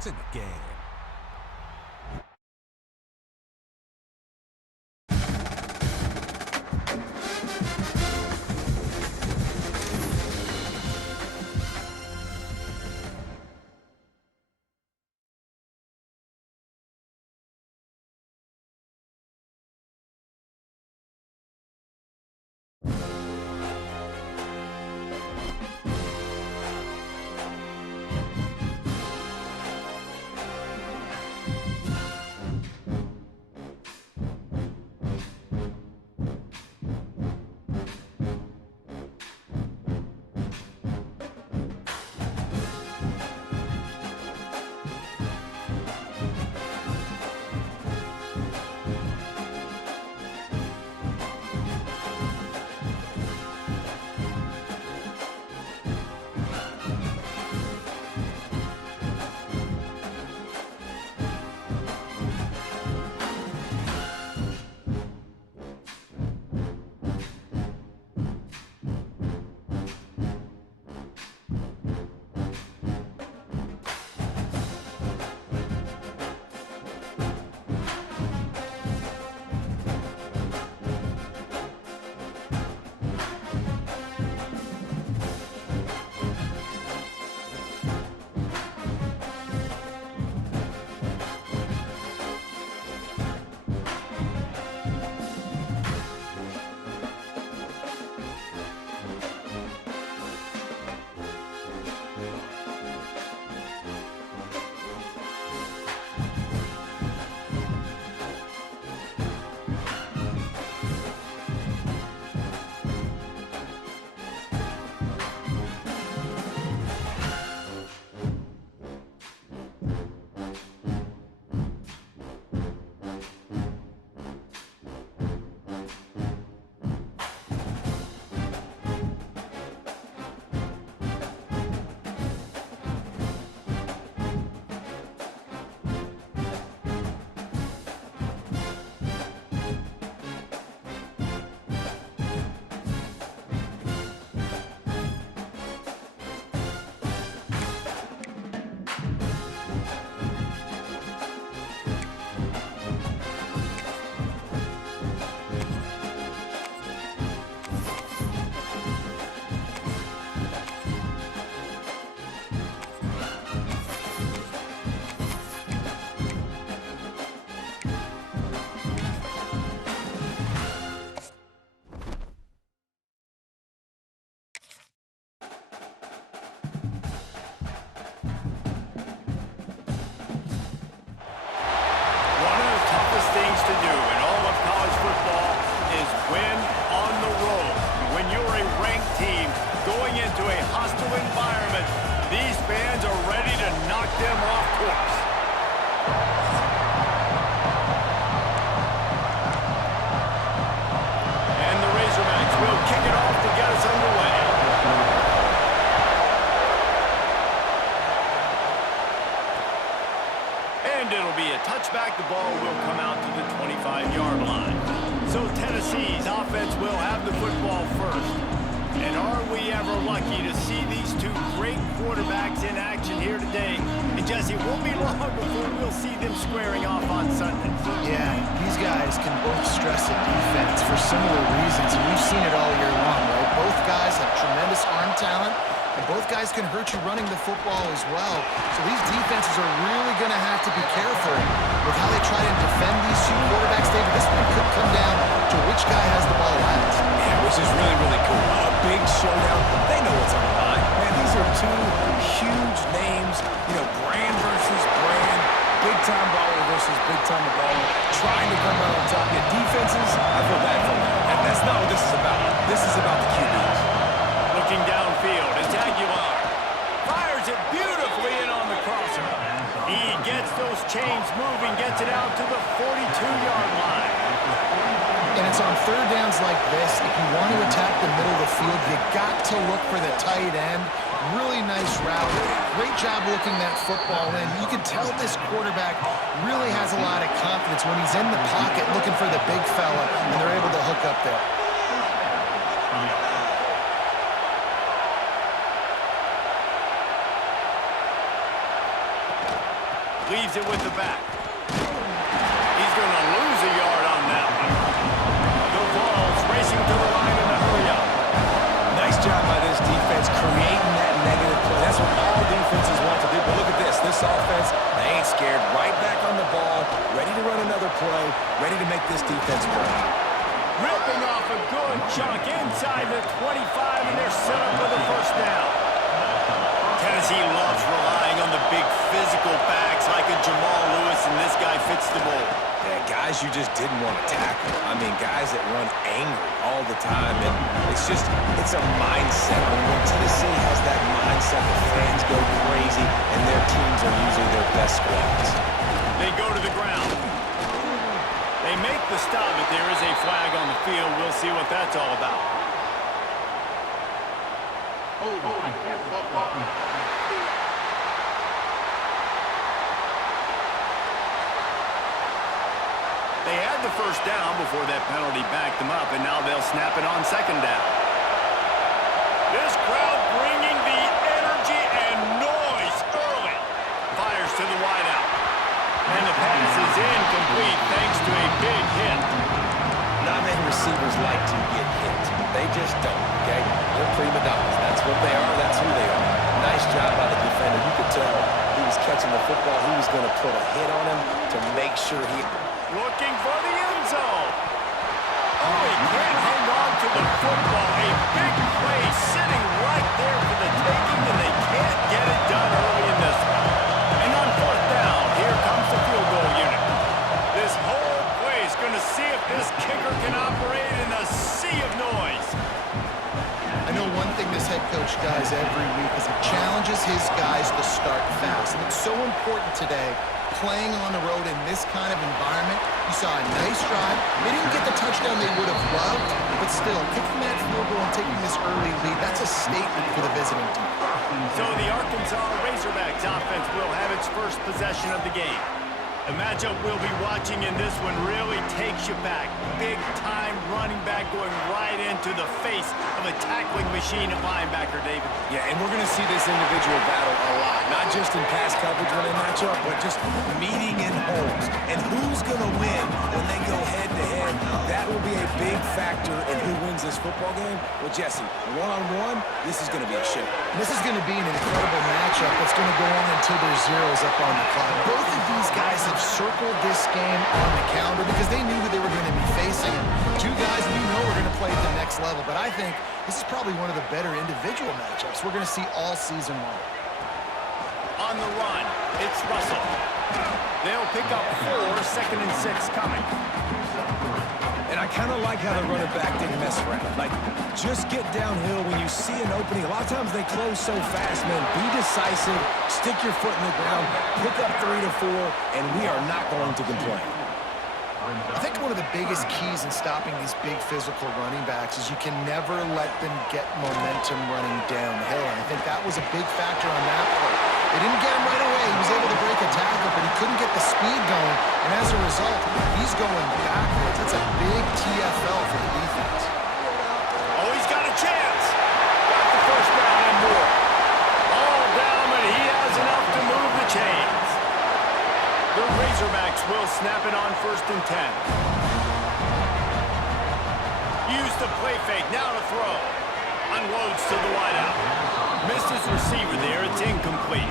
It's in the game. Things to do in all of college football is win on the road. When you're a ranked team going into a hostile environment, these fans are ready to knock them off course. And the Razorbacks will kick it off to get us underway. And it'll be a touchback. The ball will come out to the 25-yard line. So Tennessee's offense will have the football first. And are we ever lucky to see these two great quarterbacks in action here today? And Jesse, it won't be long before we'll see them squaring off on Sunday. Yeah, these guys can both stress a defense for similar reasons, and we've seen it all year long, right? Both guys have tremendous arm talent, and both guys can hurt you running the football as well. So these defenses are really going to have to be careful with how they try to defend these two quarterbacks. David, this one could come down to which guy has the ball last. Yeah, which is really, really cool. A big showdown. They know what's on the line. Man, these are two huge names. You know, brand versus brand. Big-time baller versus big-time baller. Trying to come out on top. Yeah, defenses, I feel bad for them. And that's not what this is about. This is about the QBs. Looking downfield is Aguilar. Fires it beautifully in on the crosser. He gets those chains moving, gets it out to the 42-yard line. And it's on third downs like this. If you want to attack the middle of the field, you got to look for the tight end. Really nice route. Great job looking that football in. You can tell this quarterback really has a lot of confidence when he's in the pocket looking for the big fella, and they're able to hook up there. Leaves it with the back. He's going to lose a yard on that one. The ball's racing to the line in a hurry-up. Nice job by this defense creating that negative play. That's what all defenses want to do. But look at this. This offense, they ain't scared. Right back on the ball, ready to run another play, ready to make this defense work. Ripping off a good chunk inside the 25, and they're set up with a first down. Tennessee loves relying on the big physical backs like a Jamal Lewis, and this guy fits the mold. Yeah, guys you just didn't want to tackle. I mean, guys that run angry all the time. And it's a mindset. When Tennessee has that mindset, the fans go crazy, and their teams are usually their best squads. They go to the ground. They make the stop, but there is a flag on the field. We'll see what that's all about. They had the first down before that penalty backed them up, and now they'll snap it on second down. This crowd bringing the energy and noise early. Fires to the wideout. And the pass is incomplete thanks to a big hit. Not many receivers like to get hit. They just don't, okay? They're prima donnas. That's what they are. That's who they are. Nice job by the defender. You could tell he was catching the football. He was going to put a hit on him to make sure he... Looking for the end zone. Oh, he can't hang on to the football. A big play sitting right there for the taking, and they can't get it done early in this one. And on fourth down, here comes the field goal unit. This whole play is going to see if this kicker can operate in a sea of noise. I know one thing this head coach does every week is he challenges his guys to start fast. And it's so important today, playing on the road in this kind of environment. You saw a nice drive. They didn't get the touchdown they would have loved, but still, kicking that field goal and taking this early lead, that's a statement for the visiting team. So the Arkansas Razorbacks offense will have its first possession of the game. The matchup we'll be watching in this one really takes you back. Big-time running back going right into the face of a tackling machine at linebacker, David. Yeah, and we're going to see this individual battle a lot. Not just in pass coverage when they match up, but just meeting in holes. And who's going to win when they go head-to-head? That will be a big factor in who wins this football game. Well, Jesse, one-on-one, this is going to be a show. This is going to be an incredible matchup that's going to go on until there's zeros up on the clock. Both of these guys have circled this game on the calendar because they knew who they were going to be facing. Two guys we know are going to play at the next level, but I think this is probably one of the better individual matchups we're going to see all season long. On the run, it's Russell. They'll pick up 4, 2nd and 6 coming. And I kind of like how the running back didn't mess around. Like, just get downhill when you see an opening. A lot of times they close so fast, man. Be decisive, stick your foot in the ground, pick up 3 to 4, and we are not going to complain. I think one of the biggest keys in stopping these big physical running backs is you can never let them get momentum running downhill. And I think that was a big factor on that play. They didn't get him right away. He was able to break a tackle, but he couldn't get the speed going. And as a result, he's going backwards. That's a big TFL for the defense. Oh, he's got a chance. Got the first down and more. All down, but he has enough to move the chains. The Razorbacks will snap it on 1st and 10. Use the play fake, now to throw. Unloads to the wideout. Misses receiver there, it's incomplete.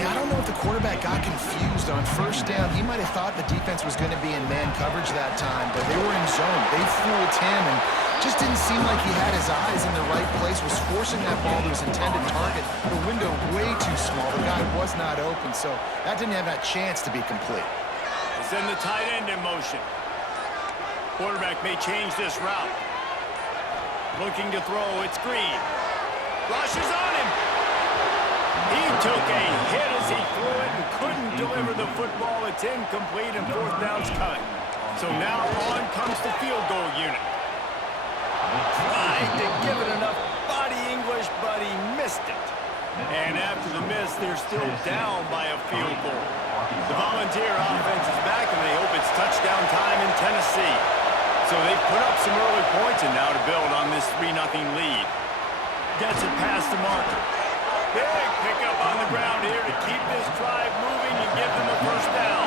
Yeah, I don't know if the quarterback got confused on 1st down. He might have thought the defense was going to be in man coverage that time, but they were in zone. They fooled him and just didn't seem like he had his eyes in the right place, was forcing that ball to his intended target. The window way too small. The guy was not open, so that didn't have that chance to be complete. They send the tight end in motion. Quarterback may change this route. Looking to throw, it's Green. Rushes on him. He took a hit as he threw it and couldn't deliver the football. It's incomplete and 4th down's coming. So now on comes the field goal unit. Tried to give it enough body English, but he missed it. And after the miss, they're still down by a field goal. The Volunteer offense is back, and they hope it's touchdown time in Tennessee. So they've put up some early points, and now to build on this 3-0 lead. Gets it past the marker. Big pickup on the ground here to keep this drive moving and give them a first down.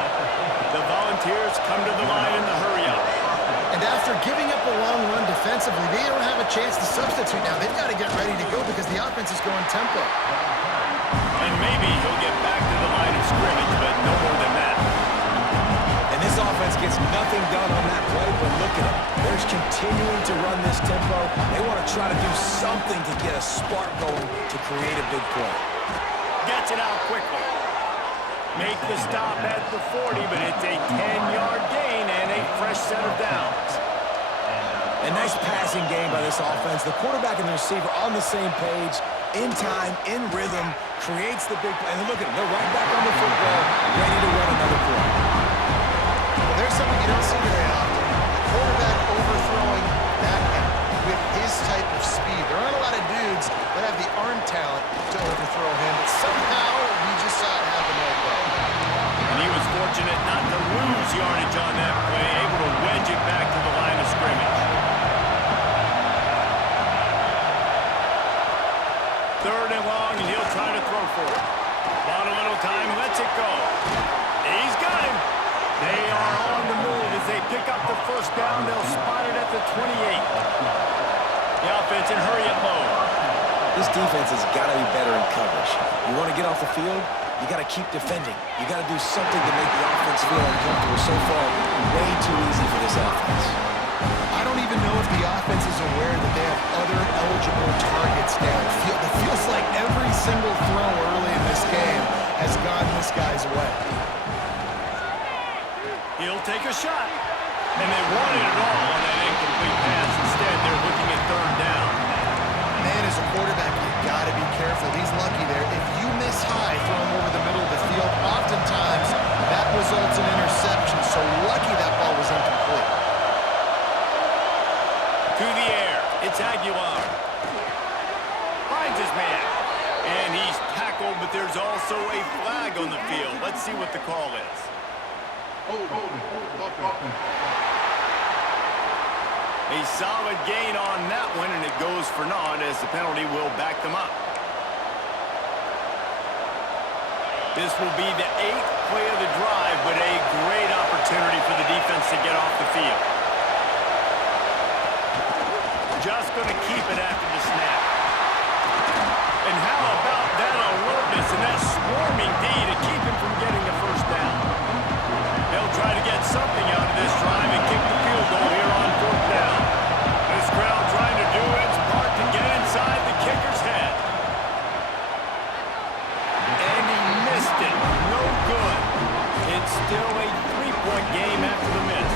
The Volunteers come to the line in the hurry-up. And after giving up a long run defensively, they don't have a chance to substitute now. They've got to get ready to go because the offense is going tempo. And maybe he'll get back to the line of scrimmage, but no more than that. And this offense gets nothing done on that play, but look at them. They're continuing to run this tempo. They want to try to do something to get a spark going to create a big play. Gets it out quickly. Make the stop at the 40, but it's a 10-yard gain and a fresh set of downs. A nice passing game by this offense. The quarterback and the receiver on the same page, in time, in rhythm, creates the big play. And look at them. They're right back on the football, ready to run another play. Well, there's something you don't see very often. The quarterback overthrowing that guy with his type of speed. There aren't a lot of dudes that have the arm talent to overthrow him, but somehow we just saw it happen right there. And he was fortunate not to lose yardage on that play, able to wedge it back to the line of scrimmage. Third and long, and he'll try to throw for it. Bought a little time, lets it go. He's got him. They are on the move as they pick up the first down. They'll spot it at the 28. The offense in hurry-up mode. This defense has got to be better in coverage. You want to get off the field, you got to keep defending. You got to do something to make the offense feel uncomfortable. So far, way too easy for this offense. I don't even know if the offense is aware that they have other eligible targets downfield. It feels like every single throw early in this game has gone this guy's way. He'll take a shot. And they wanted it all on that incomplete pass. Instead, they're looking at third down. Man, as a quarterback, you got to be careful. He's lucky there. If you miss high throwing over the middle of the field, oftentimes that results in interception. So lucky that ball was incomplete. To the air, it's Aguilar. Finds his man. And he's tackled, but there's also a flag on the field. Let's see what the call is. A solid gain on that one, and it goes for naught as the penalty will back them up. This will be the 8th play of the drive, but a great opportunity for the defense to get off the field. Just going to keep it after the snap. And how about that alertness and that swarming D to keep him from getting the first down? They'll try to get something out of this drive and kick the field goal here on fourth down. This crowd trying to do its part to get inside the kicker's head. And he missed it. No good. It's still a 3-point game after the miss.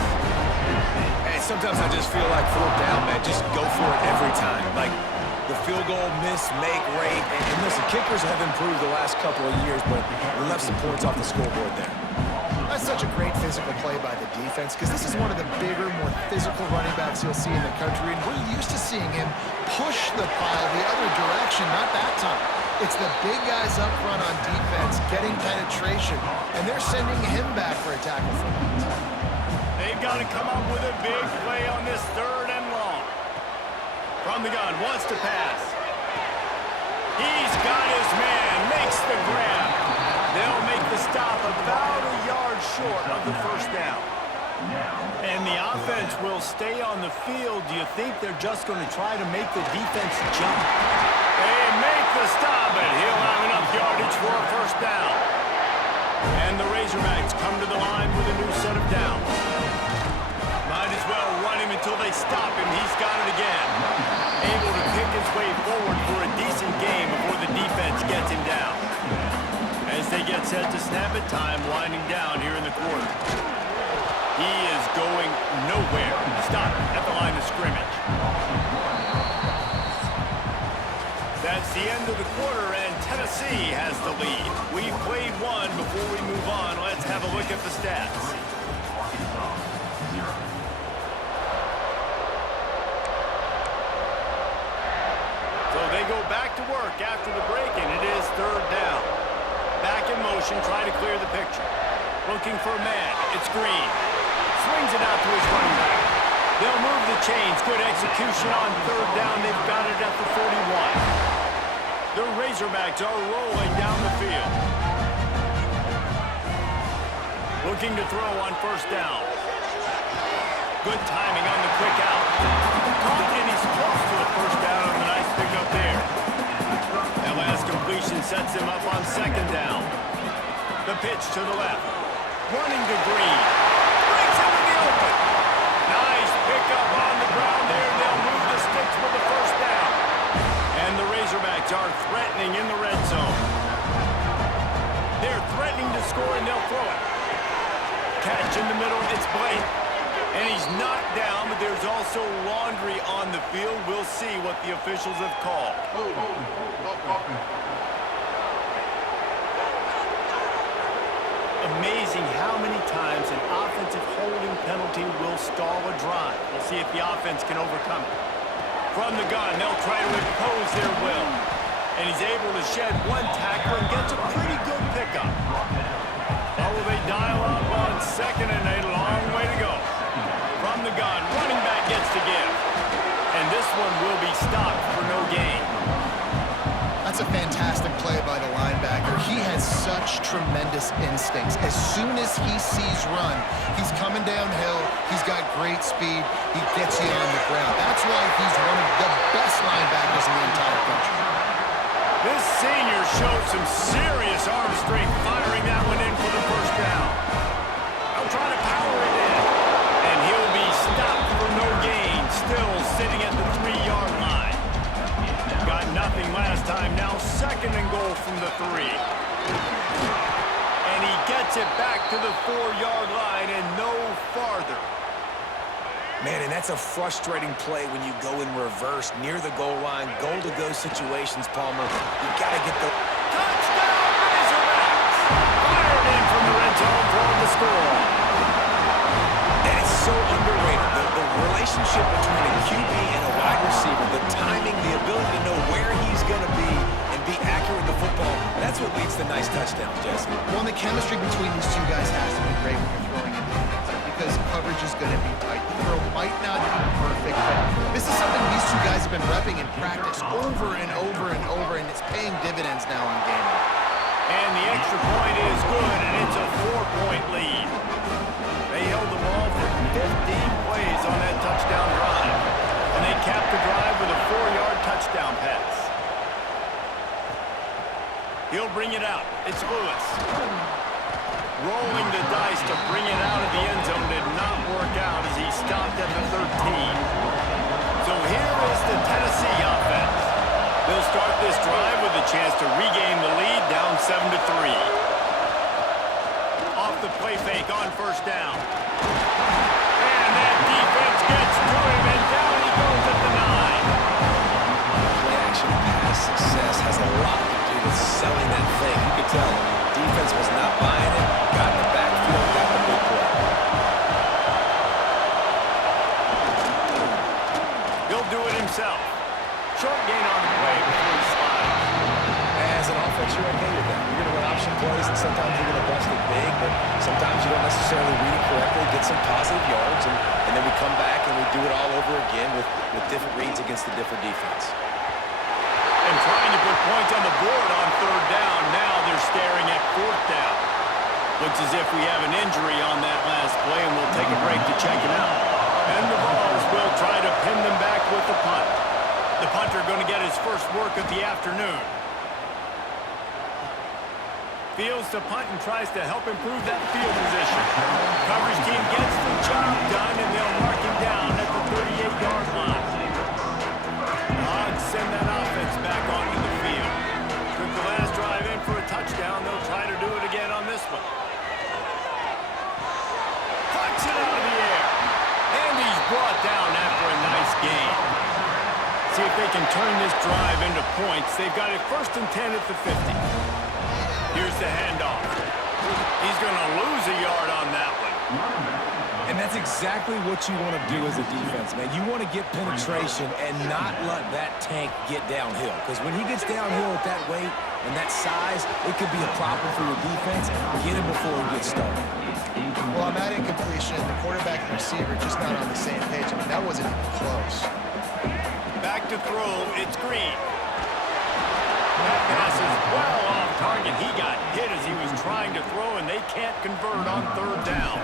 Hey, sometimes I just feel like fourth down, man. Just go for it every time. Like the field goal miss, make rate. And listen, kickers have improved the last couple of years, but we left some points off the scoreboard there. That's such a great physical play by the defense because this is one of the bigger, more physical running backs you'll see in the country, and we're used to seeing him push the pile the other direction, not that time. It's the big guys up front on defense getting penetration, and they're sending him back for a tackle for that. They've got to come up with a big play on this third and long. From the gun, wants to pass. He's got his man, makes the grab. They'll make the stop about a yard short of the first down. And the offense will stay on the field. Do you think they're just going to try to make the defense jump? They make the stop, and he'll have enough yardage for a first down. And the Razorbacks come to the line with a new set of downs. Might as well run him until they stop him. He's got it again. Able to pick his way forward for a decent game before the defense gets him down. As they get set to snap it, time winding down here in the quarter. He is going nowhere. Stop at the line of scrimmage. That's the end of the quarter, and Tennessee has the lead. We've played one. Before we move on, let's have a look at the stats. So they go back to work after the break, and it is third down. Back in motion, trying to clear the picture. Looking for a man. It's Green. Swings it out to his running back. They'll move the chains. Good execution on third down. They've got it at the 41. The Razorbacks are rolling down the field. Looking to throw on first down. Good timing on the quick out. Caught, and he's close to a first down on the nice pickup there. That last completion sets him up on second down. The pitch to the left. Running to Green. Breaks into the open. Nice pickup on the ground there. They'll move the sticks with the first down. And the Razorbacks are threatening in the red zone. They're threatening to score, and they'll throw it. Catch in the middle, it's Blake. And he's knocked down, but there's also laundry on the field. We'll see what the officials have called. Amazing how many times an offensive holding penalty will stall a drive. We'll see if the offense can overcome it. From the gun, they'll try to impose their will. And he's able to shed one tackler and gets a pretty good pickup. How will they dial up on second and a long way to go? From the gun, running back gets to give. And this one will be stopped for no gain. That's a fantastic play by the linebacker. He has such tremendous instincts. As soon as he sees run, he's coming downhill. He's got great speed. He gets you on the ground. That's why he's one of the best linebackers in the entire country. This senior showed some serious arm strength firing that one in for the first down. I'm trying to power it in. And he'll be stopped for no gain. Still sitting at the 3-yard line. Got nothing last time. Now second and goal from the 3. And he gets it back to the 4-yard line and no farther. Man, and that's a frustrating play when you go in reverse near the goal line, goal-to-go situations, Palmer. You got to get the... Touchdown, Razorbacks! Fired in from the red zone for the score. And it's so underrated. The relationship between a QB and a wide receiver, the timing, the ability to know where he's going to be and be accurate with the football, that's what leads to nice touchdowns, Jesse. Well, the chemistry between these two guys has to be great when you're throwing into the end zone because coverage is going to be tight. The throw might not be perfect, but this is something these two guys have been repping in practice over and over and over, and it's paying dividends now on game day. And the extra point is good, and it's a 4-point lead. They held the ball for 15 plays on that touchdown drive, and they capped the drive with a 4-yard touchdown pass. He'll bring it out. It's Lewis. Rolling the dice to bring it out of the end zone did not work out as he stopped at the 13. So here is the Tennessee offense. They'll start this drive with a chance to regain the lead down 7-3. Off the play fake on first down. And that defense gets to him, and down he goes at the 9. Play-action pass success has a lot to do with selling that thing. You could tell defense was not buying it, got in the backfield, got the big play. He'll do it himself. Short gain on the play before he slides. As an offense, you're okay with that. You're going to run option plays, and sometimes you're going to bust it big, but sometimes you don't necessarily read it correctly, get some positive yards, and then we come back and we do it all over again with different reads against the different defense. And trying to put points on the board on third down. Now they're staring at fourth down. Looks as if we have an injury on that last play, and we'll take a break to check him out. And the Vols will try to pin them back with the punt. The punter going to get his first work of the afternoon. Fields to punt and tries to help improve that field position. Coverage team gets the job done, and they'll mark him down at the 38-yard line. Hogs send that offense back onto the field. Took the last drive in for a touchdown. They'll try to do it again on this one. Pucks it out of the air. And he's brought down after a nice gain. See if they can turn this drive into points. They've got it 1st and 10 at the 50. Here's the handoff. He's going to lose a yard on that one. And that's exactly what you want to do as a defense, man. You want to get penetration and not let that tank get downhill. Because when he gets downhill at that weight and that size, it could be a problem for your defense. Get him before he gets started. Well, on that incompletion, the quarterback and receiver just not on the same page. I mean, that wasn't even close. Back to throw, it's Green. That pass convert on third down.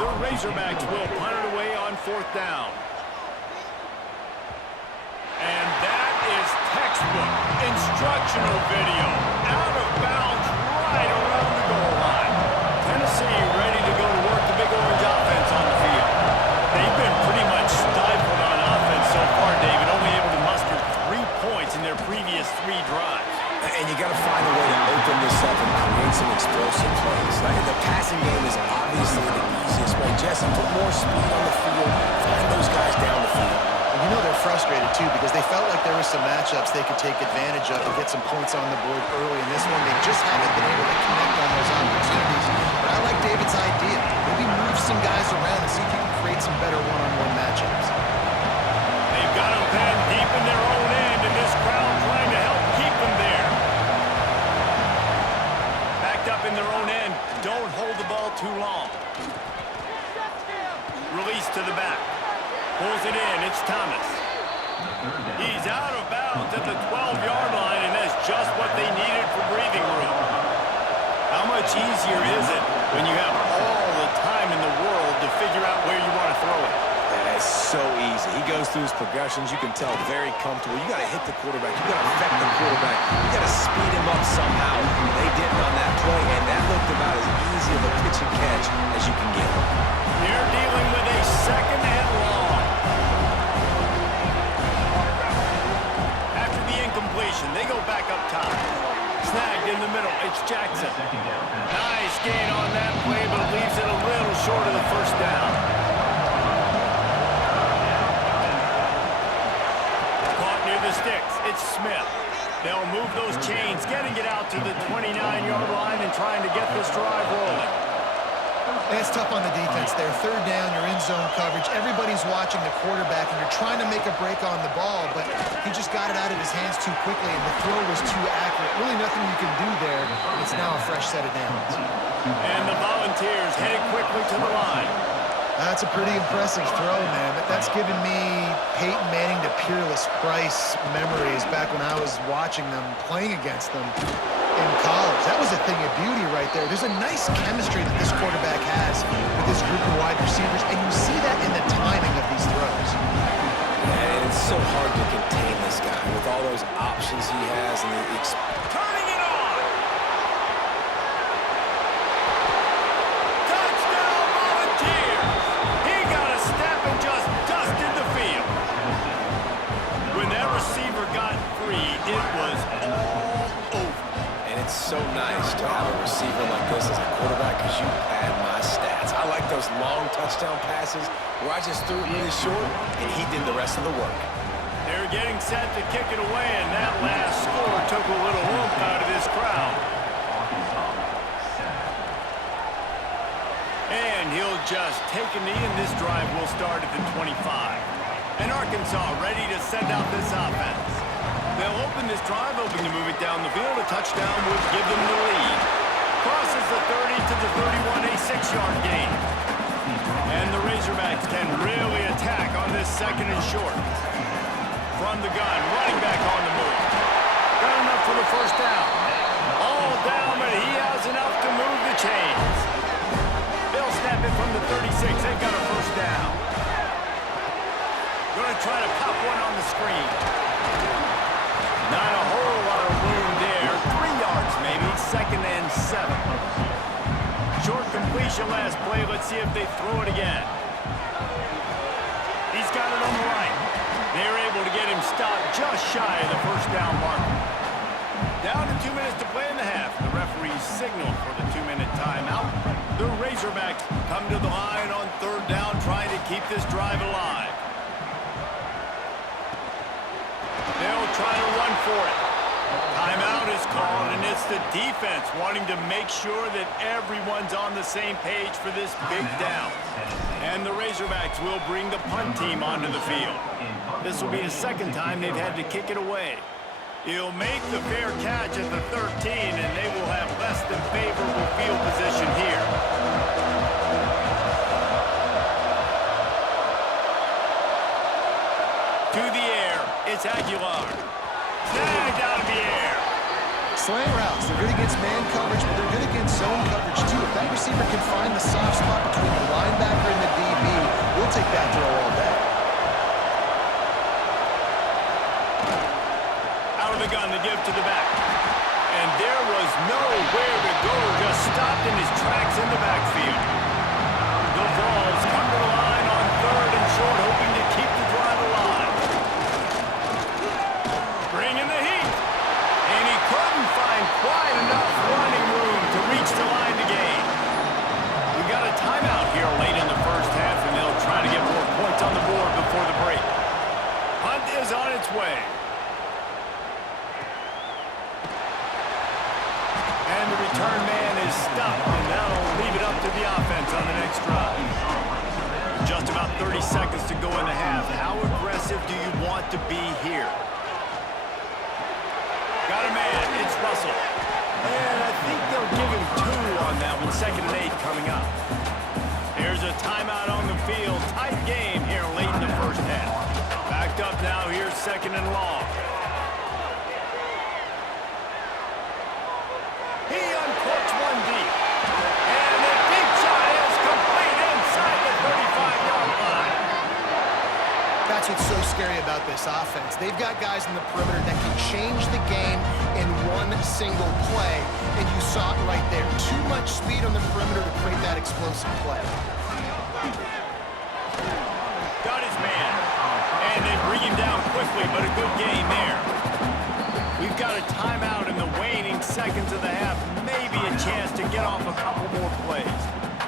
The Razorbacks will punt it away on fourth down. And that is textbook instructional video. Out of bounds right around the goal line. Tennessee ready to go to work the Big Orange offense on the field. They've been pretty much stifled on offense so far, David, only able to muster 3 points in their previous 3 drives. And you got to find a way to open this up and create some explosive plays. The passing game is obviously the easiest way. Jesse, put more speed on the field. Find those guys down the field. You know they're frustrated, too, because they felt like there were some matchups they could take advantage of and get some points on the board early. In this one, they just haven't been able to connect on those opportunities. But I like David's idea. Maybe move some guys around and see if you can create some better one-on-one matchups. They've got them pinned deep in their own end, and this crowd trying to help keep them there. Backed up in their own end. Don't hold the ball too long. Release to the back. Pulls it in. It's Thomas. He's out of bounds at the 12-yard line, and that's just what they needed for breathing room. How much easier is it when you have all the time in the world to figure out where you want to throw it? It's so easy. He goes through his progressions. You can tell very comfortable. You got to hit the quarterback. You got to affect the quarterback. You got to speed him up somehow. They didn't on that play, and that looked about as easy of a pitch and catch as you can get. They're dealing with a second and long. After the incompletion, they go back up top. Snagged in the middle. It's Jackson. Nice gain on that play, but it leaves it a little short of the first down. Caught near the sticks. It's Smith. They'll move those chains, getting it out to the 29-yard line and trying to get this drive rolling. It's tough on the defense there. Third down, you're in zone coverage. Everybody's watching the quarterback, and you're trying to make a break on the ball, but he just got it out of his hands too quickly, and the throw was too accurate. Really nothing you can do there. It's now a fresh set of downs. And the Volunteers headed quickly to the line. That's a pretty impressive throw, man. That's given me Peyton Manning to Peerless Price memories back when I was watching them, playing against them in college. That was a thing of beauty right there. There's a nice chemistry that this quarterback has with this group of wide receivers, and you see that in the timing of these throws. And it's so hard to contain this guy with all those options he has. And turning it on! Touchdown Volunteers! He got a step and just dusted the field. When that receiver got free, it was all over. It's so nice to have a receiver like this as a quarterback because you pad my stats. I like those long touchdown passes where I just threw it really short and he did the rest of the work. They're getting set to kick it away, and that last score took a little oomph out of this crowd. And he'll just take a knee, and this drive will start at the 25. And Arkansas ready to send out this offense. They'll open this drive, hoping to move it down the field. A touchdown would give them the lead. Crosses the 30 to the 31, a 6-yard gain. And the Razorbacks can really attack on this second and short. From the gun, running back on the move. Got enough for the first down. All down, but he has enough to move the chains. They'll snap it from the 36. They've got a first down. Going to try to pop one on the screen. Not a whole lot of room there. 3 yards maybe. Second and 7. Short completion last play. Let's see if they throw it again. He's got it on the right. They're able to get him stopped just shy of the first down marker. Down to 2 minutes to play in the half. The referees signal for the 2-minute timeout. The Razorbacks come to the line on third down, trying to keep this drive alive. They'll try to run for it. Timeout is called, and it's the defense wanting to make sure that everyone's on the same page for this big down. And the Razorbacks will bring the punt team onto the field. This will be the second time they've had to kick it away. He'll make the fair catch at the 13, and they will have less than favorable field position here. To the air, it's Aguilar. Snagged out of the air. Slant routes, they're good against man coverage, but they're good against zone coverage too. If that receiver can find the soft spot between the linebacker and the DB, we'll take that throw all day. Out of the gun to give to the back. And there was nowhere to go, just stopped in his tracks in the backfield. The Vols come to the line on 3rd and short, hoping to keep the drive alive. Bringing the heat. And he couldn't find quite enough running room to reach the line to gain. We got a timeout here late in the first half, and they'll try to get more points on the board before the break. Punt is on its way. And the return man is stopped, and that'll leave it up to the offense on the next drive. Just about 30 seconds to go in the half. How aggressive do you want to be here? Got a man, it's Russell. And I think they'll give him 2 on that one, 2nd and 8 coming up. There's a timeout on the field. Tight game here late in the first half. Backed up now, here's 2nd and long. He uncorks one deep. And the deep shot is complete inside the 35-yard line. That's what's so scary about this offense. They've got guys in the perimeter that can change the game in one single play, and you saw it right there. Too much speed on the perimeter to create that explosive play. Got his man. And they bring him down quickly, but a good gain there. We've got a timeout in the waning seconds of the half. Maybe a chance to get off a couple more plays.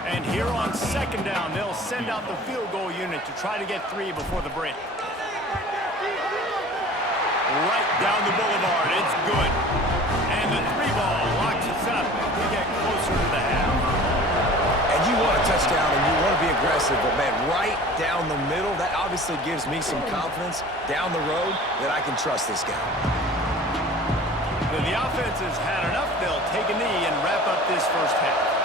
And here on 2nd down, they'll send out the field goal unit to try to get 3 before the break. Right down the boulevard, it's good. And the 3-ball locks us up as we get closer to the half. And you want a touchdown and you want to be aggressive, but man, right down the middle, that obviously gives me some confidence down the road that I can trust this guy. When the offense has had enough, they'll take a knee and wrap up this first half.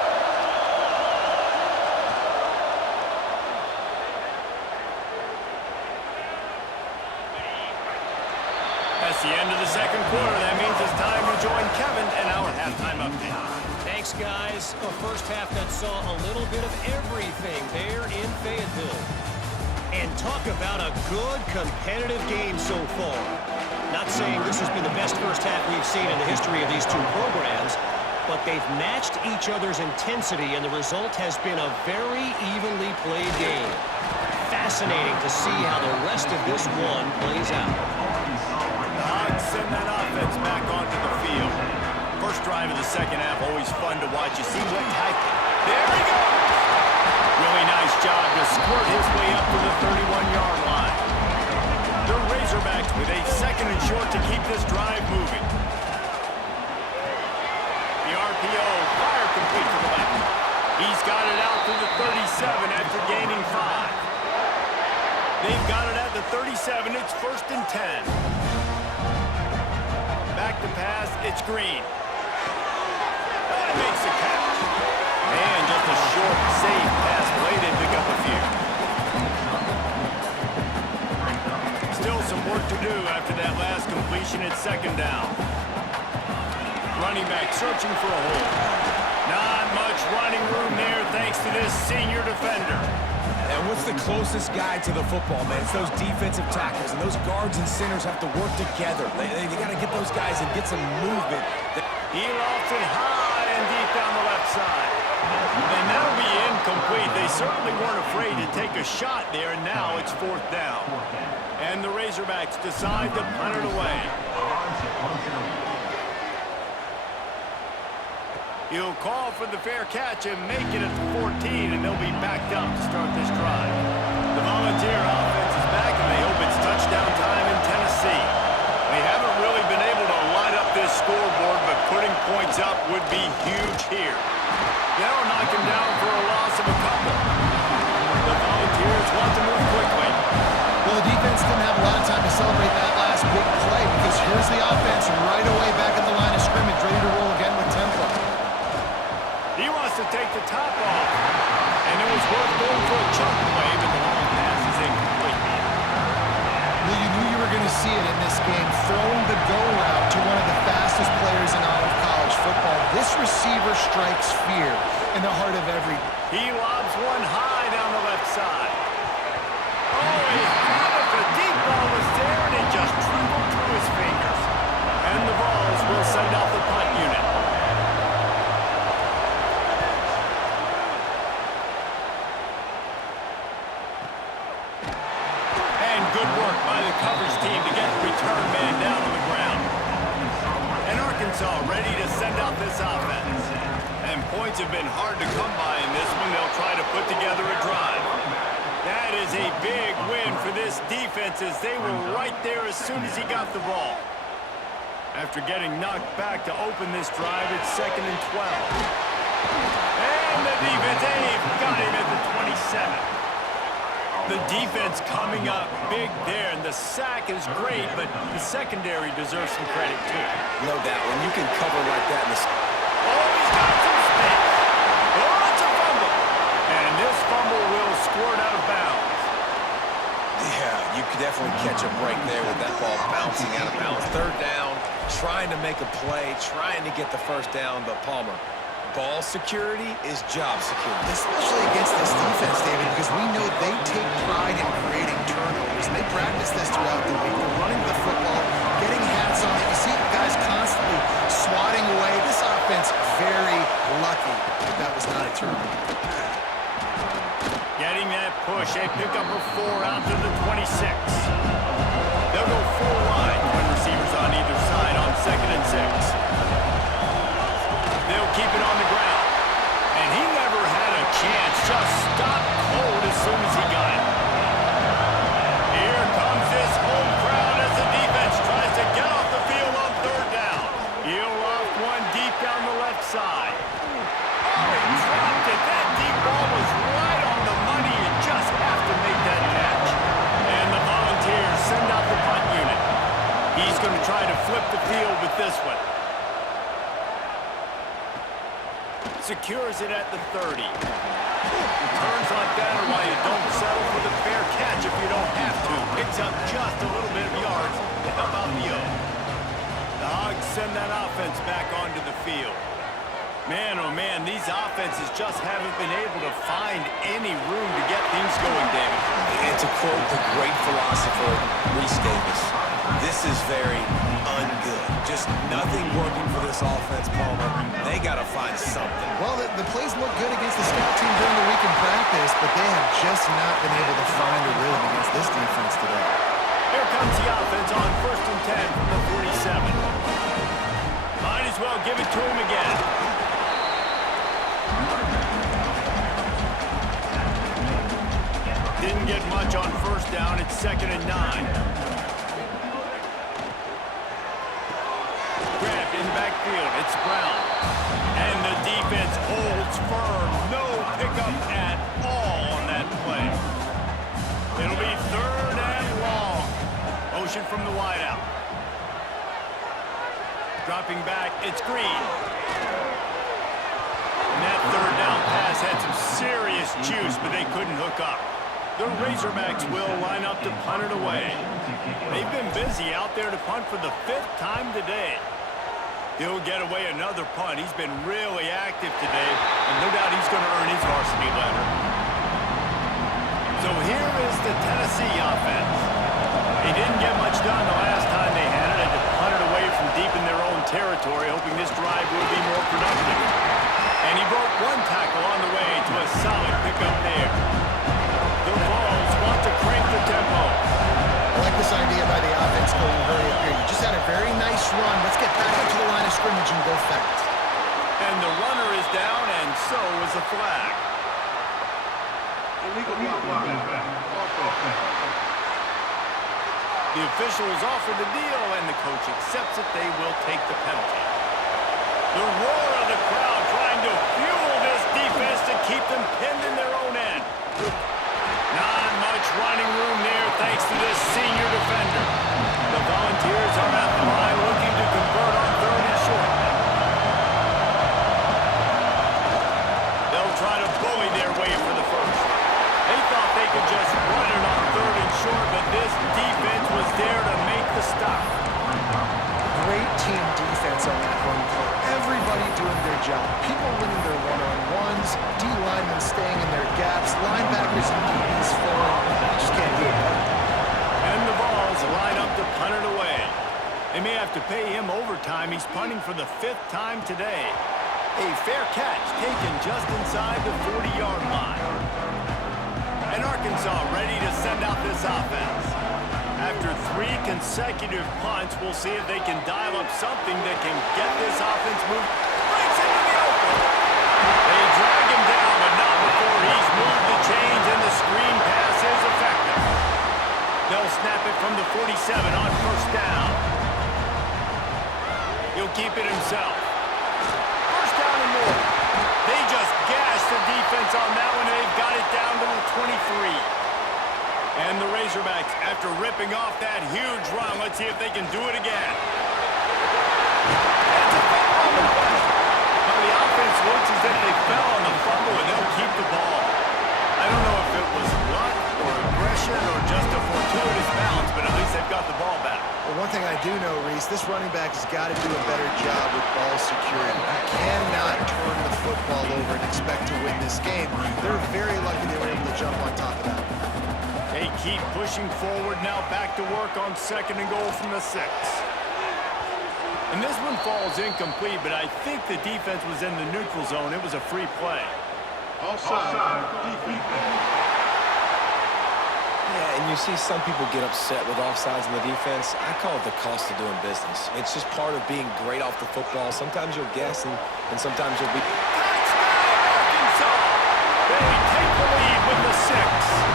That's the end of the 2nd quarter. That means it's time to join Kevin in our halftime update. Thanks, guys. A first half that saw a little bit of everything there in Fayetteville. And talk about a good competitive game so far. Not saying this has been the best first half we've seen in the history of these two programs, but they've matched each other's intensity, and the result has been a very evenly played game. Fascinating to see how the rest of this one plays out. The Hogs send that offense back onto the field. First drive of the 2nd half, always fun to watch. You see what type. There he goes! Really nice job to squirt his way up to the 31-yard line. The Razorbacks with a 2nd and short to keep this drive moving. The RPO, fire complete to the left. He's got it out to the 37 after gaining 5. They've got it at the 37. It's 1st and 10. Back to pass, it's Green. That makes a catch. And just a short, safe pass play. They pick up a few. Still some work to do after that last completion at 2nd down. Running back searching for a hole. Not much running room there thanks to this senior defender. And what's the closest guy to the football, man? It's those defensive tackles, and those guards and centers have to work together. They got to get those guys and get some movement. He lofts it high and deep down the left side. And that'll be incomplete. They certainly weren't afraid to take a shot there, and now it's 4th down. And the Razorbacks decide to punt it away. He'll call for the fair catch and make it at the 14, and they'll be backed up to start this drive. The Volunteer offense is back, and they hope it's touchdown time in Tennessee. They haven't really been able to light up this scoreboard, but putting points up would be huge here. They'll knock him down for a loss of a couple. The Volunteers want to move quickly. Well, the defense didn't have a lot of time to celebrate that last big play, because here's the offense right away back at the line of scrimmage, ready to roll again with tempo. He wants to take the top off. And it was worth going for a chunk play, but the long pass is incomplete. Well, you knew you were going to see it in this game, throwing the go route to one of the fastest players in all strikes fear in the heart of every... He lobs one high down the left side. Oh, he had it. The deep ball was there, and it just trickled through his fingers. And the Vols will send out the punt unit. And good work by the coverage team to get the return man down on the ground. And Arkansas ready to send out this offense. And points have been hard to come by in this one. They'll try to put together a drive. That is a big win for this defense as they were right there as soon as he got the ball. After getting knocked back to open this drive, it's 2nd and 12. And the defense, got him at the 27. The defense coming up big there, and the sack is great, but the secondary deserves some credit too. No doubt. When you can cover like that in the... Oh, he's got some space. Oh, it's a fumble. And this fumble will squirt out of bounds. Yeah, you could definitely catch a break there with that ball bouncing out of bounds. 3rd down, trying to make a play, trying to get the 1st down, but Palmer, ball security is job security. Especially against this defense, David, because we know they take pride in creating turnovers. And they practice this throughout the week. They're running the football, getting hats on it. You see guys constantly swatting away. This offense very lucky that was not a turnover. Getting that push, a pickup of 4 out to the 26. They'll go 4 wide, twin receivers on either side on 2nd and 6. They'll keep it on the ground. And he never had a chance. Just stopped cold as soon as he got it. Here comes this home crowd as the defense tries to get off the field on 3rd down. He'll loft one deep down the left side. Oh, he dropped it. That deep ball was right on the money. You just have to make that catch. And the Volunteers send out the punt unit. He's going to try to flip the field with this one. Secures it at the 30. Returns like that are why you don't settle for the fair catch if you don't have to. Picks up just a little bit of yards to help out the O. The Hogs send that offense back onto the field. Man, oh man, these offenses just haven't been able to find any room to get things going, David. And to quote the great philosopher, Reese Davis, this is very ungood. Just nothing working for this offense, Palmer. They got to find something. Well, the plays look good against the scout team during the week in practice, but they have just not been able to find a rhythm against this defense today. Here comes the offense on 1st and 10 from the 47. Might as well give it to him again. Didn't get much on 1st down. It's 2nd and 9. Grabbed in the backfield. It's Brown. And the defense holds firm. No pickup at all on that play. It'll be 3rd and long. Motion from the wideout. Dropping back. It's Green. And that 3rd down pass had some serious juice, but they couldn't hook up. The Razorbacks will line up to punt it away. They've been busy out there to punt for the 5th time today. He'll get away another punt. He's been really active today, and no doubt he's going to earn his varsity letter. So here is the Tennessee offense. They didn't get much done the last time they had it. Had to punt it away from deep in their own territory, hoping this drive will be more productive. And he broke one tackle on the way to a solid pickup there. The Vols want to crank the tempo. I like this idea by the offense going hurry up here. You just had a very nice run. Let's get back up to the line of scrimmage and go fast. And the runner is down, and so is a flag. The officials offer the deal, and the coach accepts it. They will take the penalty. The roar of the crowd trying to fuel this defense to keep them pinned in their own end. Not much running room there thanks to this senior defender. The Volunteers are at the line looking to convert on 3rd and short. They'll try to bully their way for the 1st. They thought they could just run it on 3rd and short, but this defense was there to make the stop. Great team defense on that run play. Everybody doing their job. People winning gaps. Linebackers and DBs filling. You just can't do it. And the Vols line up to punt it away. They may have to pay him overtime. He's punting for the 5th time today. A fair catch taken just inside the 40-yard line. And Arkansas ready to send out this offense. After 3 consecutive punts, we'll see if they can dial up something that can get this offense moving. Breaks into the open. They drag him down, but not before he's moved the chains, and the screen pass is effective. They'll snap it from the 47 on 1st down. He'll keep it himself. 1st down and more. They just gashed the defense on that one, and they've got it down to the 23. And the Razorbacks, after ripping off that huge run, let's see if they can do it again. And it's a fumble on the play. Now the offense looks as if they fell on the fumble, and they'll keep the ball. I don't know if it was luck or aggression or just a fortuitous bounce, but at least they've got the ball back. Well, one thing I do know, Reese, this running back has got to do a better job with ball security. You cannot turn the football over and expect to win this game. They're very lucky they were able to jump on top of that. They keep pushing forward, now back to work on 2nd and goal from the 6. And this one falls incomplete, but I think the defense was in the neutral zone. It was a free play. Offside. Yeah, and you see some people get upset with offsides in the defense. I call it the cost of doing business. It's just part of being great off the football. Sometimes you'll guess, and sometimes you'll be... Touchdown, Arkansas! They take the lead with the 6.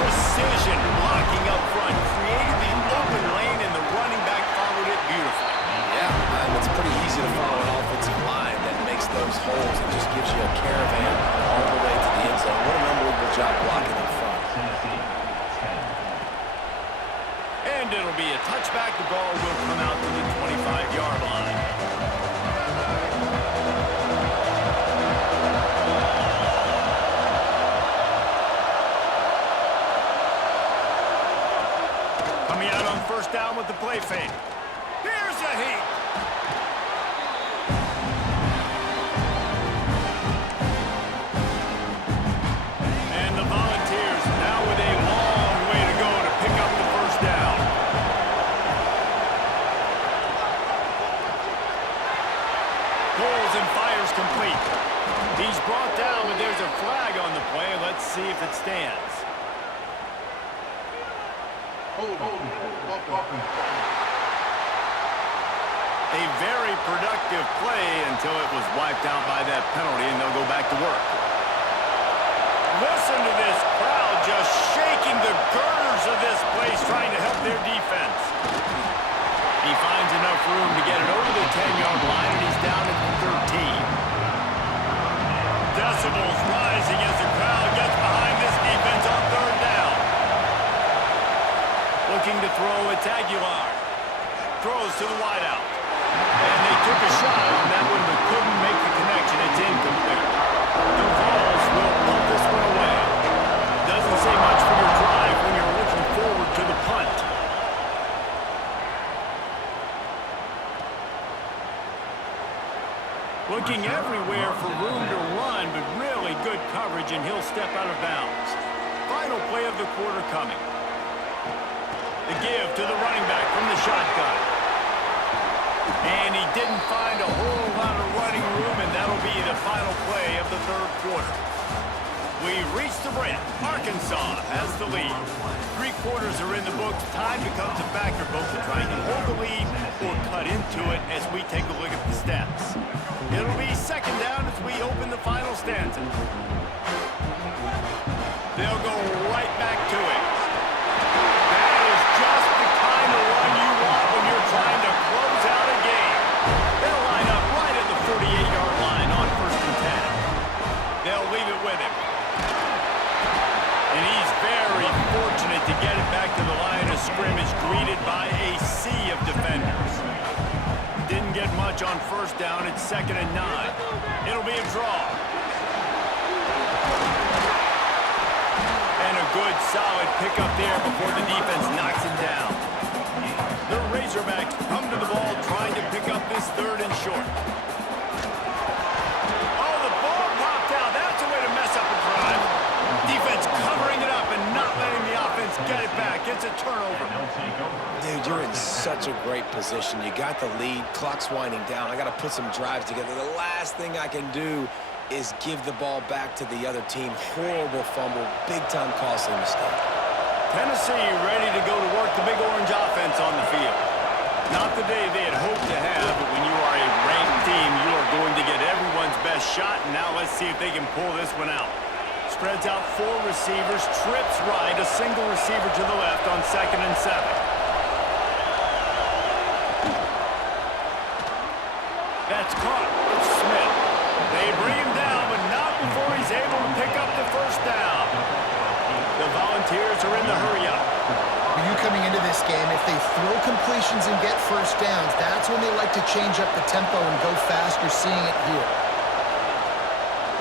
Precision blocking up front, created the open lane, and the running back followed it beautifully. Yeah, it's pretty easy to follow an offensive line that makes those holes and just gives you a caravan all the way to the end zone. What an unbelievable job blocking in front. And it'll be a touchback. The ball will come out to the 25-yard line. Coming out on 1st down with the play fake. Here's a heat. And the Volunteers now with a long way to go to pick up the 1st down. Pulls and fires complete. He's brought down, but there's a flag on the play. Let's see if it stands. A very productive play until it was wiped out by that penalty, and they'll go back to work. Listen to this crowd just shaking the girders of this place, trying to help their defense. He finds enough room to get it over the 10-yard line, and he's down at the 13. Decibels rising as the crowd gets behind this defense on 3rd down. Looking to throw, it's Aguilar. Throws to the wideout. And they took a shot on that one, but couldn't make the connection. It's incomplete. The Vols will punt this one away. Doesn't say much for your drive when you're looking forward to the punt. Looking everywhere for room to run, but really good coverage, and he'll step out of bounds. Final play of the quarter coming. The give to the running back from the shotgun. And he didn't find a whole lot of running room, and that'll be the final play of the 3rd quarter. We've reached the break. Arkansas has the lead. 3 quarters are in the books. Time becomes a factor, both in trying to hold the lead or cut into it as we take a look at the stats. It'll be 2nd down as we open the final stanza. They'll go right back to it. That is just the kind of run you want when you're trying to close out a game. They'll line up right at the 48-yard line on 1st and 10. They'll leave it with him. And he's very fortunate to get it back to the line of scrimmage, greeted by a sea of defenders. Didn't get much on 1st down. It's 2nd and 9. It'll be a draw. And a good, solid pickup there before the defense knocks him down. The Razorbacks come to the ball, trying to pick up this 3rd and short. Oh, the ball popped out. That's the way it's a turnover. Dude, you're in such a great position. You got the lead, clock's winding down. I got to put some drives together. The last thing I can do is give the ball back to the other team. Horrible fumble, big-time costly mistake. Tennessee ready to go to work the big orange offense on the field. Not the day they had hoped to have, but when you are a ranked team, you are going to get everyone's best shot, and now let's see if they can pull this one out. Spreads out 4 receivers, trips right, a single receiver to the left on 2nd and 7. That's caught. It's Smith. They bring him down, but not before he's able to pick up the first down. The Volunteers are in the hurry-up. For you coming into this game, if they throw completions and get first downs, that's when they like to change up the tempo and go fast. You're seeing it here.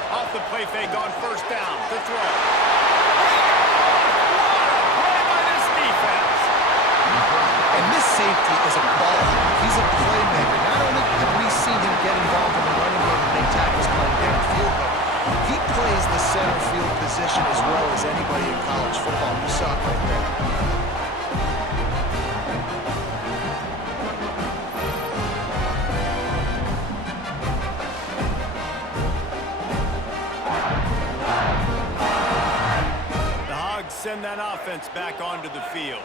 Off the play fake on first down. The throw. What a play by this defense. And this safety is a baller. He's a playmaker. Not only have we seen him get involved in the running game and make tackles playing downfield, but he plays the center field position as well as anybody in college football. You saw it right there. Send that offense back onto the field.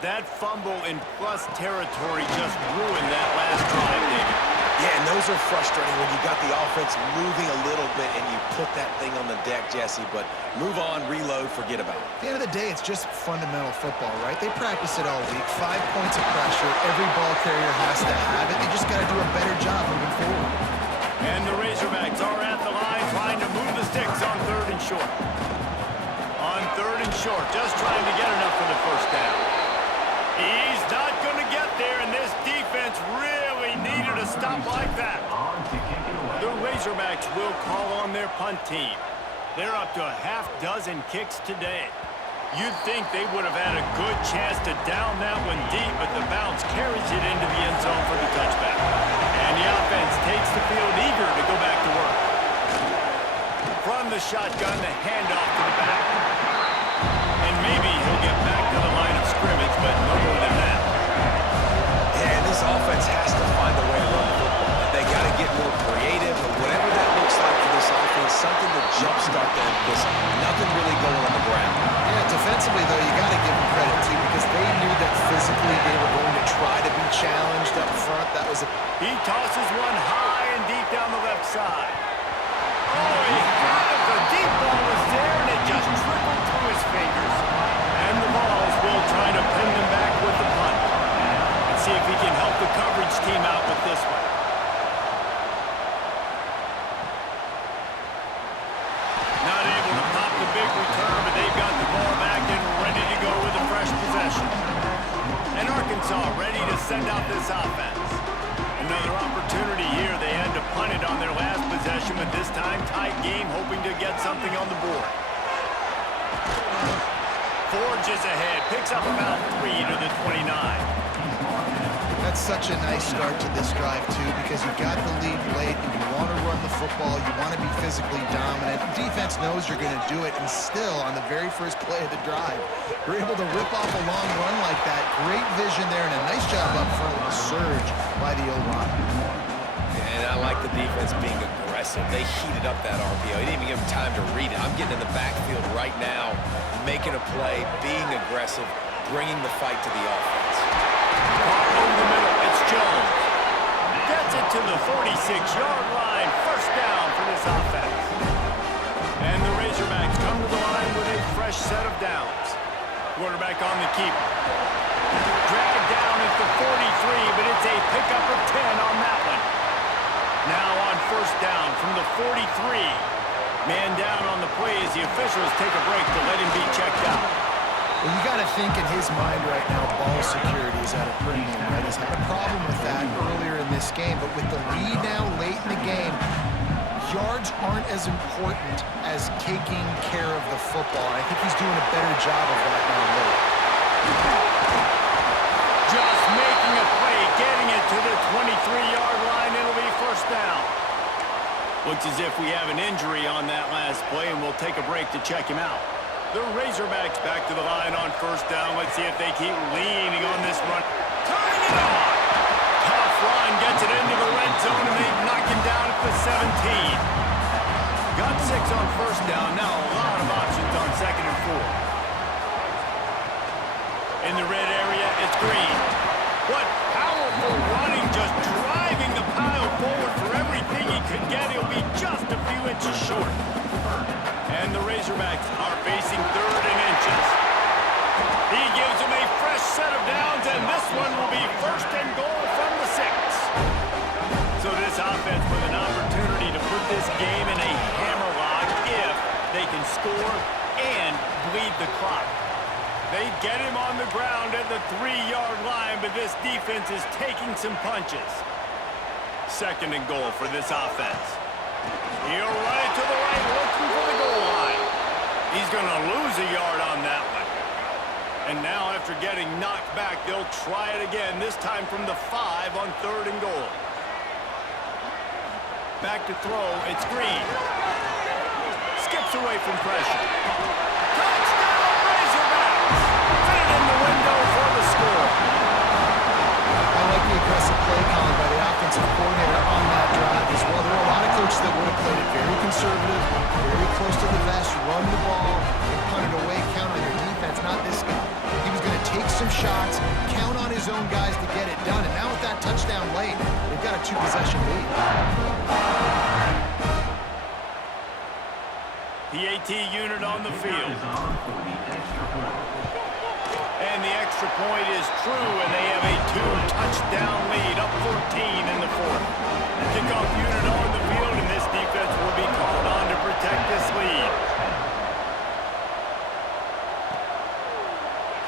That fumble in plus territory just ruined that last drive, David. Yeah, and those are frustrating when you got the offense moving a little bit and you put that thing on the deck, Jesse, but move on, reload, forget about it. At the end of the day, it's just fundamental football, right? They practice it all week. 5 points of pressure. Every ball carrier has to have it. They just got to do a better job moving forward. And the Razorbacks are at the line trying to move the sticks on 3rd and short. On 3rd and short, just trying to get enough for the first down. He's not going to get there, and this defense really needed a stop like that. The Razorbacks will call on their punt team. They're up to a half-dozen kicks today. You'd think they would have had a good chance to down that one deep, but the bounce carries it into the end zone for the touchback. And the offense takes the field eager to go back to work. From the shotgun, the handoff to the back. And maybe he'll get back to the line of scrimmage, but no more than that. Yeah, and this offense has to find a way to run the football. They got to get more creative, but whatever that looks like for this offense, something to jumpstart them because nothing really going on the ground. Yeah, defensively, though, you got to give them credit, too, because they knew that physically they were going to try to be challenged up front. That was a... He tosses one high and deep down the left side. Oh, he had it. The deep ball was there, and it just trickled through his fingers. And the Vols will try to pin them back with the punt. Let's see if he can help the coverage team out with this one. Not able to pop the big return, but they've got the ball back and ready to go with a fresh possession. And Arkansas ready to send out this offense. Another opportunity here. They had to punt it on their last possession, but this time tight game, hoping to get something on the board. Forges ahead, picks up about 3 to the 29. That's such a nice start to this drive, too, because you've got the lead late and you want to run the football. You want to be physically dominant. Defense knows you're going to do it, and still, on the very first play of the drive, you're able to rip off a long run like that. Great vision there, and a nice job up front with a surge by the O-line. And I like the defense being aggressive. They heated up that RPO. He didn't even give him time to read it. I'm getting in the backfield right now, making a play, being aggressive, bringing the fight to the offense. Caught over the middle, it's Jones. Gets it to the 46-yard line. First down for this offense. And the Razorbacks come to the line with a fresh set of downs. Quarterback on the keeper. Dragged down at the 43, but it's a pickup of 10 on that one. Now on first down from the 43. Man down on the play as the officials take a break to let him be checked out. Well, you got to think in his mind right now, ball security is at a premium, right? He's had a problem with that earlier in this game, but with the lead now late in the game, yards aren't as important as taking care of the football. I think he's doing a better job of that now late. Just making a play, getting it to the 23-yard line. It'll be first down. Looks as if we have an injury on that last play, and we'll take a break to check him out. The Razorbacks back to the line on first down. Let's see if they keep leaning on this run. Turning it on! Tough run, gets it into the red zone, and they knock him down at the 17. Got 6 on first down. Now a lot of options on second and 4. In the red area, it's Green. What powerful running, just driving the pile forward for everything he could get. He'll be just a few inches short. And the Razorbacks are facing 3rd and inches. He gives them a fresh set of downs, and this one will be 1st and goal from the 6. So this offense with an opportunity to put this game in a hammerlock if they can score and bleed the clock. They get him on the ground at the 3-yard line, but this defense is taking some punches. 2nd and goal for this offense. He'll run it to the right, looking for the goal line. He's going to lose a yard on that one. And now, after getting knocked back, they'll try it again, this time from the 5 on 3rd and goal. Back to throw, it's Green. Skips away from pressure. Touchdown, Razorbacks! Fit it in the window for the score. I like the aggressive play calling by the offensive coordinator on that drive as well. There are a lot of coaches that would have played it very conservative, very close to the vest, run the ball, and punt it away, count on your defense. Not this guy. He was going to take some shots, count on his own guys to get it done. And now with that touchdown late, they've got a 2-possession lead. PAT unit on the field. And the extra point is true, and they have a 2-touchdown lead, up 14 in the 4th. Kickoff unit on the field, and this defense will be called on to protect this lead.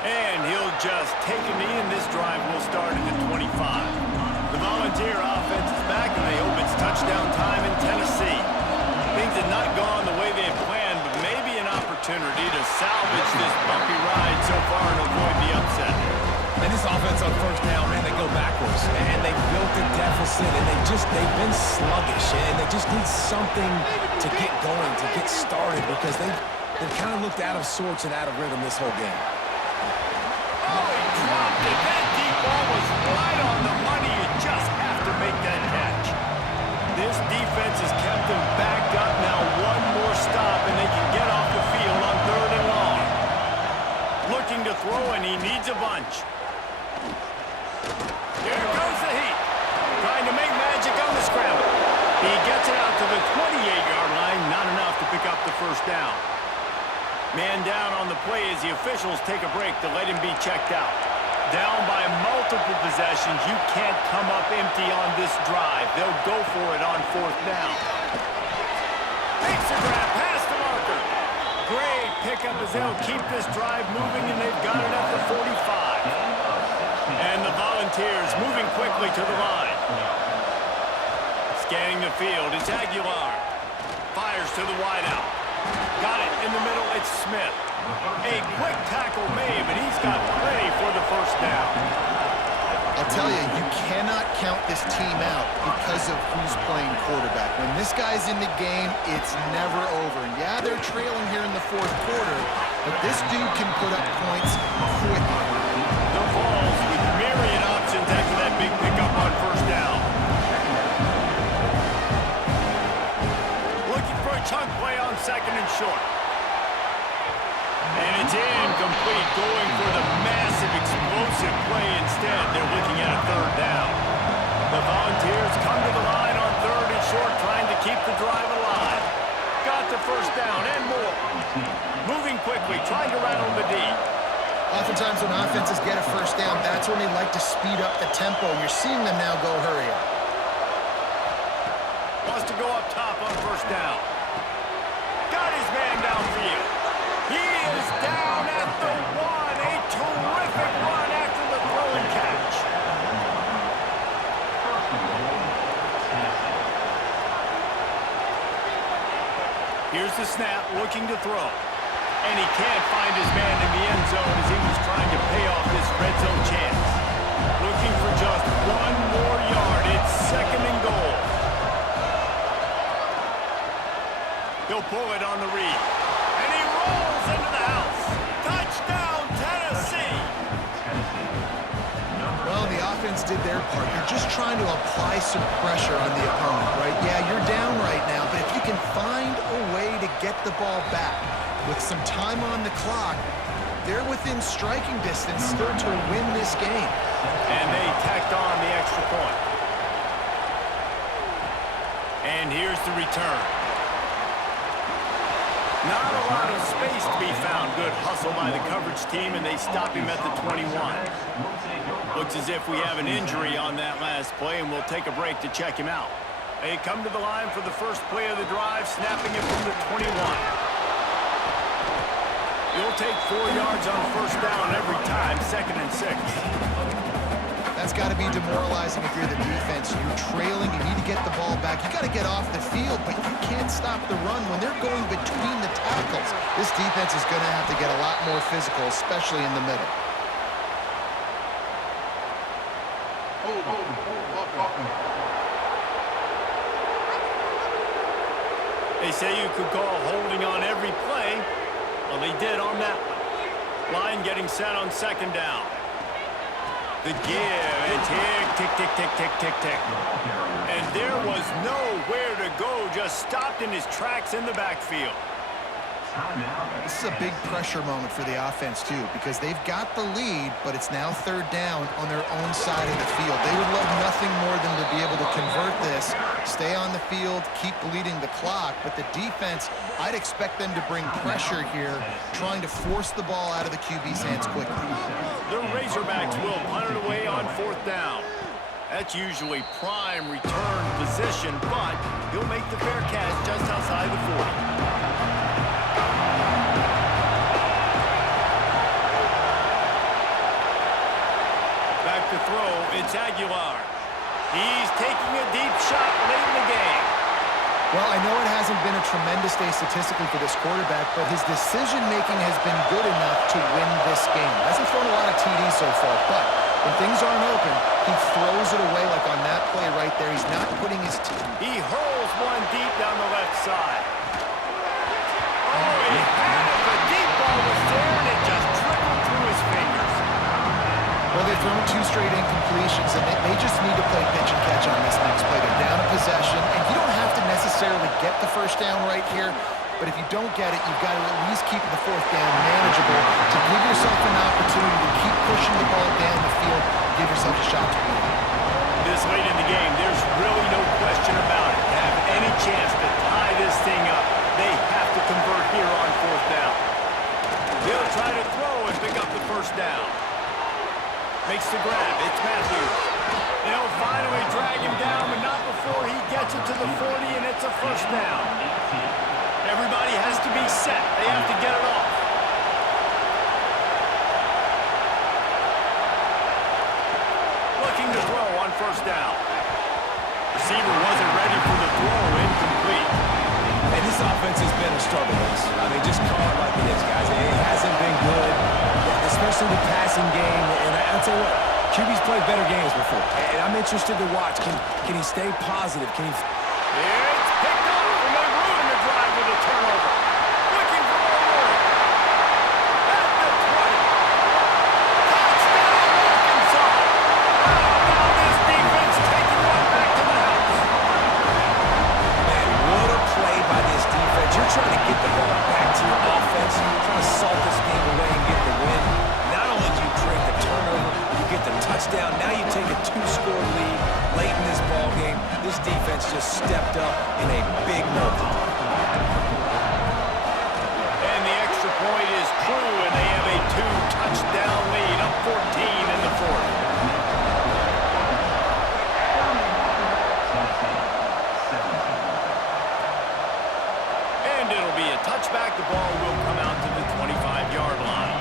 And he'll just take a knee, and this drive will start at the 25. The Volunteer offense is back, and they hope it's touchdown time in Tennessee. Things have not gone the way they had planned, but maybe an opportunity to salvage this bumpy ride so far and avoid the upset. And this offense on first down, man, they go backwards. And they built a deficit, and they've been sluggish. And they just need something to get going, to get started, because they've kind of looked out of sorts and out of rhythm this whole game. Oh, he dropped it. That deep ball was right on the money. You just have to make that catch. This defense has kept them backed up. Now one more stop, and they can get off the field on 3rd and long. Looking to throw, and he needs a bunch. Here goes the heat. Trying to make magic on the scramble. He gets it out to the 28-yard line. Not enough to pick up the first down. Man down on the play as the officials take a break to let him be checked out. Down by multiple possessions. You can't come up empty on this drive. They'll go for it on 4th down. Takes a grab past the marker. Great pickup as they'll keep this drive moving, and they've got it at the 45. And the Volunteers moving quickly to the line. Scanning the field, it's Aguilar. Fires to the wideout. Got it in the middle, it's Smith. A quick tackle made, but he's got plenty for the first down. I'll tell you, you cannot count this team out because of who's playing quarterback. When this guy's in the game, it's never over. Yeah, they're trailing here in the 4th quarter, but this dude can put up points quickly. The Vols with myriad options after that big pickup on first down. Looking for a chunk play on 2nd and short. And it's incomplete, going for the massive explosive play instead. They're looking at a 3rd down. The Volunteers come to the line on 3rd and short, trying to keep the drive alive. Got the first down and more. Moving quickly, trying to rattle the D. Oftentimes when offenses get a first down, that's when they like to speed up the tempo. You're seeing them now go hurry up. Wants to go up top on first down. Got his man downfield. He is down at the 1. A terrific run after the throw and catch. Here's the snap, looking to throw. And he can't find his man in the end zone as he was trying to pay off this red zone chance. Looking for just 1 more yard. It's 2nd and goal. He'll pull it on the read. And he rolls into the house. did their part. You're just trying to apply some pressure on the opponent, right? Yeah, you're down right now, but if you can find a way to get the ball back with some time on the clock, they're within striking distance still to win this game. And they tacked on the extra point. And here's the return. Not a lot of space to be found. Good hustle by the coverage team, and they stop him at the 21. Looks as if we have an injury on that last play, and we'll take a break to check him out. They come to the line for the first play of the drive, snapping it from the 21. You'll take 4 yards on first down every time, 2nd and 6. That's got to be demoralizing if you're the defense. You're trailing, you need to get the ball back. You got to get off the field, but you can't stop the run when they're going between the tackles. This defense is going to have to get a lot more physical, especially in the middle. They say you could call holding on every play. Well, they did on that one. Line getting set on 2nd down. The give, and tick, tick, tick, tick, tick, tick. And there was nowhere to go, just stopped in his tracks in the backfield. This is a big pressure moment for the offense, too, because they've got the lead, but it's now 3rd down on their own side of the field. They would love nothing more than to be able to convert this, stay on the field, keep bleeding the clock, but the defense, I'd expect them to bring pressure here, trying to force the ball out of the QB's hands quickly. The Razorbacks will punt it away on 4th down. That's usually prime return position, but he'll make the fair catch just outside the 40. To throw, it's Aguilar. He's taking a deep shot late in the game. Well, I know it hasn't been a tremendous day statistically for this quarterback, but his decision-making has been good enough to win this game. Hasn't thrown a lot of TDs so far, but when things aren't open, he throws it away like on that play right there. He's not putting his team. He hurls one deep down the left side. Oh, he had it. The deep ball was there, and it just trickled through his fingers. Well, they've thrown 2 straight incompletions, and they just need to play pitch and catch on this next play. They're down a possession, and you don't have to necessarily get the first down right here, but if you don't get it, you've got to at least keep the 4th down manageable to give yourself an opportunity to keep pushing the ball down the field and give yourself a shot to win. This late in the game, there's really no question about it. To have any chance to tie this thing up, they have to convert here on 4th down. They'll try to throw and pick up the first down. Makes the grab. It's Matthews. They'll finally drag him down, but not before he gets it to the 40, and it's a first down. Everybody has to be set. They have to get it off. Looking to throw on first down. Receiver wasn't ready for the throw. Incomplete. And this offense has been a struggle bus. I mean, just call it like it is, guys. It hasn't been good, especially the passing game. And I'll tell you what, QB's played better games before. And I'm interested to watch. Can he stay positive? Can he... It's picked up, and they ruin the drive with a turnover. Looking for more room. At the 20. Touchdown, Arkansas. Now this defense taking one back to the house. Man, what a play by this defense. You're trying to get the ball back to your offense. You're trying to salt this game away and get the win. Not only do you create the turnover, you get the touchdown. Now you take a 2-score lead late in this ball game. This defense just stepped up in a big moment. And the extra point is true, and they have a 2-touchdown lead, up 14 in the 4th. And it'll be a touchback. The ball will come out to the 25-yard line.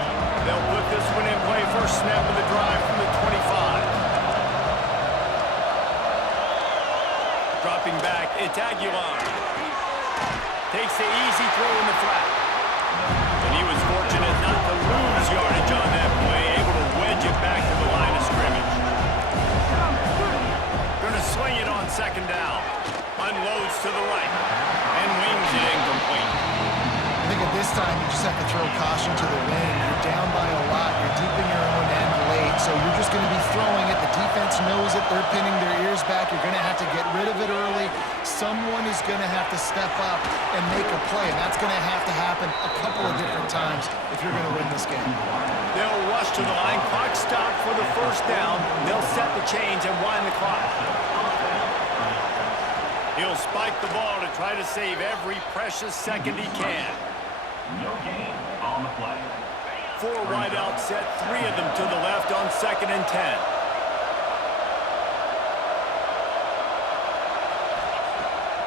They'll put this one in play. First snap of the drive from the 25. Dropping back, it's Aguilar. Takes the easy throw in the flat. And he was fortunate not to lose yardage on that play, able to wedge it back to the line of scrimmage. Going to swing it on 2nd down. Unloads to the right. And wings it incomplete. I think at this time, you just have to throw caution to the wind. You're down by a lot. You're deep in your own end late. So so you're just going to be throwing it. The defense knows it. They're pinning their ears back. You're going to have to get rid of it early. Someone is going to have to step up and make a play, and that's going to have to happen a couple of different times if you're going to win this game. They'll rush to the line. Clock stop for the first down. They'll set the chains and wind the clock. He'll spike the ball to try to save every precious second he can. No gain on the play. 4 wide out set, 3 of them to the left on 2nd and 10.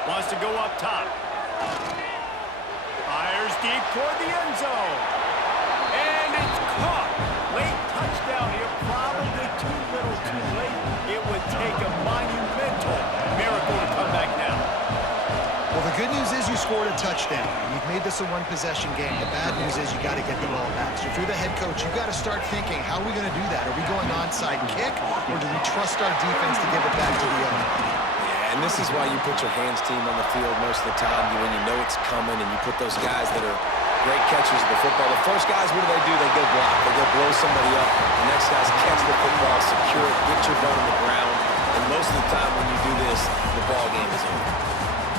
Wants to go up top. Fires deep toward the end zone. And it's caught. Late touchdown here, probably too little too late. It would take a monumental miracle to come back now. Well, the good news is you scored a touchdown. You've made this a one-possession game. The bad news is you got to get the ball back. So if you're the head coach, you got to start thinking, how are we going to do that? Are we going onside kick, or do we trust our defense to give it back to the owner? And this is why you put your hands team on the field most of the time when you know it's coming, and you put those guys that are great catchers of the football. The first guys, what do? They go block. They go blow somebody up. The next guys catch the football, secure it, get your butt on the ground. And most of the time when you do this, the ball game is over.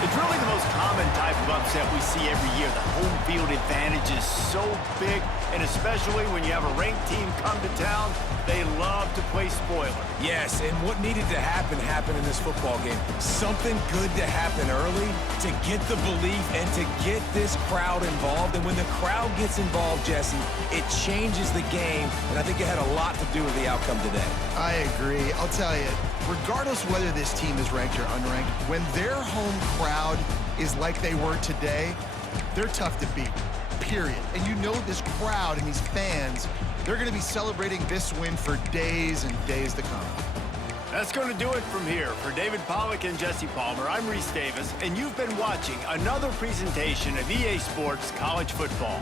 It's really the most common type of upset we see every year. The home field advantage is so big, and especially when you have a ranked team come to town, they love to play spoiler. Yes, and what needed to happen happened in this football game. Something good to happen early to get the belief and to get this crowd involved. And when the crowd gets involved, Jesse, it changes the game, and I think it had a lot to do with the outcome today. I agree. I'll tell you, regardless whether this team is ranked or unranked, when their home crowd is like they were today, they're tough to beat, period. And you know this crowd and these fans, they're going to be celebrating this win for days and days to come. That's going to do it from here. For David Pollack and Jesse Palmer, I'm Reese Davis, and you've been watching another presentation of EA Sports College Football.